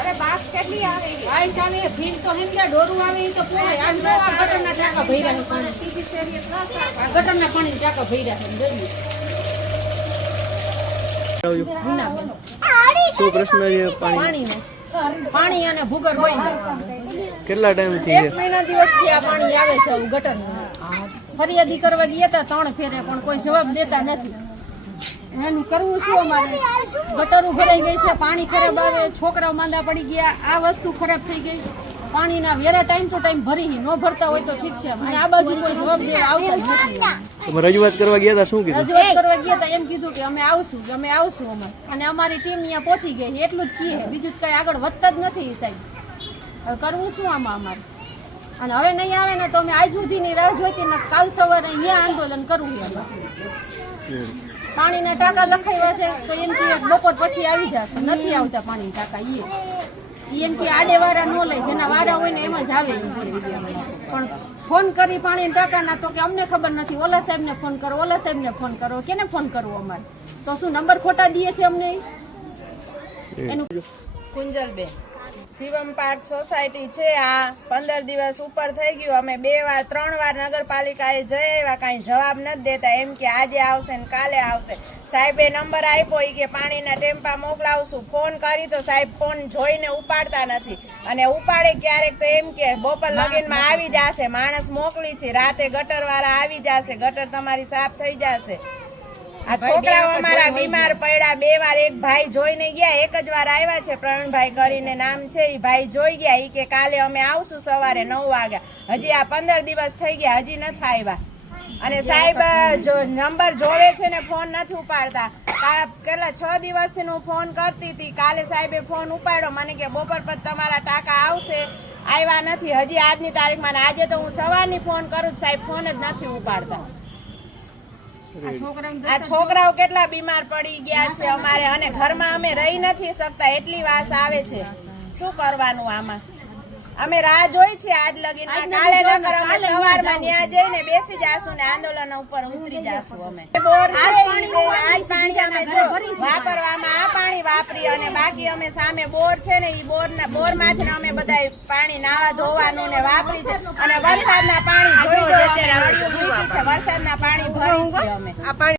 अरे बात કેટલી આવે આઈ સામે ભીડ તો હેંગ્યા ડોરું આવે તો પૂરે આ ગટરના ટાંકા ભર્યા પાણી તીજી શેરીએ ત્રાસ આવે આ ગટરના પાણી ટાંકા ભર્યા છે જોઈએ શું પ્રશ્ન છે પાણીનો પાણી અને ભૂગર્ભ હોય કેટલા ટાઈમ થી 1 મહિના દિવસથી આ પાણી આવે છે ગટરનું ફરિયાદી કરવા ગયા હતા 3 ફેરે પણ કોઈ જવાબ દેતા નથી એનું કરવું શું અમારે ગટરો ભરાઈ ગઈ છે પાણી ખરાબ આવે છોકરાઓ માંદા પડી ગયા આ વસ્તુ ખરાબ થઈ ગઈ પાણીના વેરા ટાઈમ ટુ ટાઈમ ભરી ન ભરતા હોય તો ઠીક છે અને આ બાજુ કોઈ જવાબ દેવા આવતા જ નથી તમે રજૂઆત કરવા ગયા હતા શું કીધું રજૂઆત કરવા ગયા હતા એમ કીધું કે અમે આવશું અમે અને અમારી ટીમ અહીંયા પહોંચી ગઈ એટલું જ કીએ બીજું જ કઈ આગળ વધતા જ નથી સાહેબ હવે કરવું શું આમાં અમારે અને હવે નહીં આવે ને તો અમે આજ સુધીની રાહ જોઈતી ને કાલ સવારે અહીંયા આંદોલન કરવું પાણીના ટાંકા લખાવ્યા છે તો એમ કે બપોર પછી આવી જશે નથી આવતા પાણી ટાંકા એમ કે આડે વારા ન લે જેના વારા હોય ને એમ જ આવે પણ ફોન કરી પાણી ટાંકાના તો કે અમને ખબર નથી ઓલા સાહેબને ફોન કરો કેને ફોન કરવો અમારે તો શું નંબર ખોટા દઈએ છે અમને એનું કુંજલબેન શિવમ પાર્ક સોસાયટી છે આ 15 દિવસ ઉપર થઈ ગયું અમે 2 વાર 3 વાર નગરપાલિકાએ જઈ આવ્યા કાંઈ જવાબ નથી દેતા એમ કે આજે આવશે ને કાલે આવશે સાહેબે નંબર આપ્યો ઈ કે પાણીના ટેમ્પા મોકલાવશું ફોન કરી તો સાહેબ ફોન જોઈને ઉપાડતા નથી અને ઉપાડે ક્યારેક તો એમ કે બપોર લગીનમાં આવી જશે માણસ મોકલી છે રાતે ગટર વાળા આવી જશે ગટર તમારી સાફ થઈ જશે આ છોકરાઓ અમારા બીમાર પડ્યા 2 વાર એક ભાઈ જોઈને ગયા એક જ વાર આવ્યા છે પ્રવીણભાઈ કરીને નામ છે ઈ ભાઈ જોઈ ગયા ઈ કે કાલે અમે આવશું સવારે 9 વાગ્યા હજી આ 15 દિવસ થઈ ગયા હજી નથી આવ્યા અને સાહેબ જો નંબર જોવે છે ને ફોન નથી ઉપાડતા કેટલા 6 દિવસથી હું ફોન કરતી હતી કાલે સાહેબે ફોન ઉપાડ્યો મને કે બપોર પછી તમારા ટાંકા આવશે આવ્યા નથી હજી આજની તારીખમાં આજે તો હું સવારની ફોન કરું સાહેબ ફોન જ નથી ઉપાડતા આ છોકરાઓ કેટલા બીમાર પડી ગયા છે અમારે અને ઘરમાં અમે રહી નથી શકતા એટલી વાસ આવે છે શું કરવાનું આમાં અમે રાહ જોઈ છે આજ લગીન કાલે નકર અમે સવારમાં ન્યા જઈને બેસી જાશું ને આંદોલન ઉપર ઉતરી જાશું અમે બોર છે આ પાણી અમે જો વાપરવામાં આ પાણી વાપરી અને બાકી અમે સામે બોર છે ને ઈ બોરમાંથી અમે બધાય પાણી નાવા ધોવાનું ને વાપરી છે અને વરસાદના પાણી જોઈ અત્યારે નળિયું મૂકી છે વરસાદના પાણી ભરી છે અમે